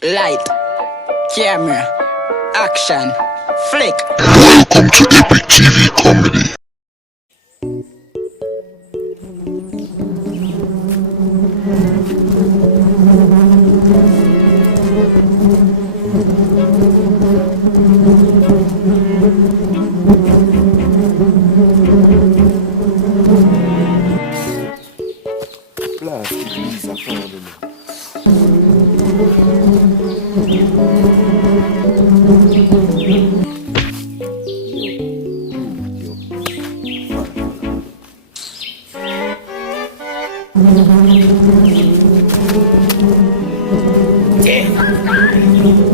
Light, camera, action, flick. Welcome to Epic TV Comedy. Beez afande mı? Damn.